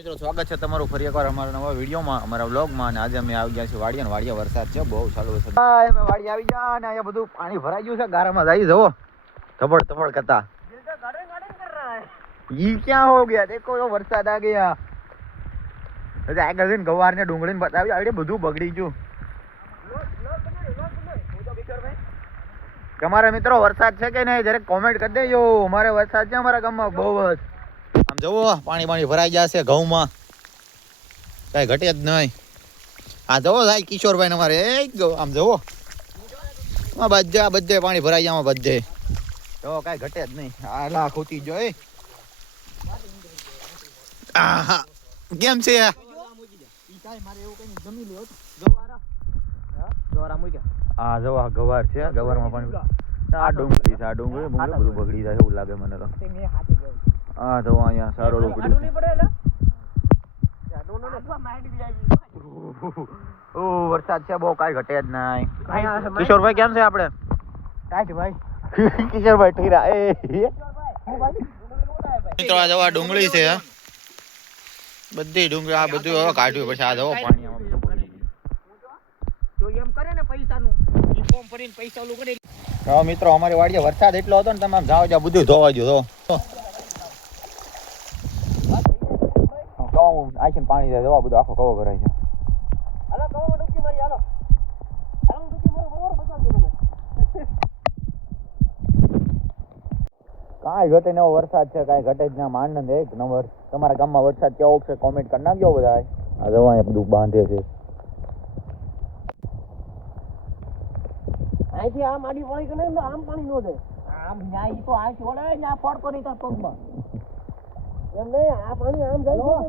મિત્રો સ્વાગત છે તમારું ફરી એકવાર અમારા નવા વિડીયોમાં અમારા વ્લોગમાં અને આજે અમે આવી ગયા છીએ વાડિયા વાડિયા વરસાદ છે બહુ ચાલુ વરસાદ. અમે વાડિયા આવી ગયા અને અહીંયા બધું પાણી ભરાઈ ગયું છે ગારામાં જઈ જવો ધબડ ધબડ કરતા. ઈ ક્યાં હો ગયા? દેખો તો વરસાદ આ ગયા. એટલે આગળ જઈને ગવાર ને ડુંગળી ને બતાવી આવડે બધું બગડી ગયું. તમારા મિત્રો વરસાદ છે કે નહીં? જરાક કોમેન્ટ કરી દેજો. અમારે વરસાદ છે અમારા ગામમાં બહુ જ. આમ જુઓ પાણી પાણી ભરાઈ ગયા છે ઘઉંમાં. કઈ ઘટે જ નહીં. હા જવો સાહેબ કિશોરભાઈ અમારે એ આમ આ બધે બધે પાણી ભરાઈ ગયા બધે. જો, કઈ ઘટે જ નહીં. આ લા ઉતી જો આહા. કેમ છે? આ જો, આ ગવાર છે, ગવારમાં પણ આ ડુંગળી છે, આ ડુંગળી. બધું બગડી જાય એવું લાગે મને તો. આ જો અહીંયા સારો ડુંગળી ઓ વરસાદ છે બહુ કાંઈ ઘટે જ નહીં. કિશોરભાઈ કેમ છે આપણે? કિશોરભાઈ ઠીરા. એ મિત્રો આ જવા ડુંગળી છે હા. બધી ડુંગળી આ બધું હવે કાઢ્યું પછી આ જવો પાણી. હા મિત્રો અમારી વાડીએ વરસાદ એટલો હતો ને તમે જાઓ જ્યાં બધું ધોવા ગયું તો કહું પાણી જાય જવા બધું આખો કવો ભરાય છે. કાંઈ ઘટે ને એવો વરસાદ છે કાંઈ ઘટે જ ના આનંદ એક નંબર. તમારા ગામમાં વરસાદ કેવો છે કોમેન્ટ કરી નાખજો બધા આ જવા અહીંયા બધું બાંધે છે. અહીંથી આમ આડી પાણી કે નહીં આમ પાણી નો દે આમ ન્યાય તો આ છોડે ને આ પડતો નહીં તાર પગમાં. એમ નહીં આ પાણી આમ જાય છે. ને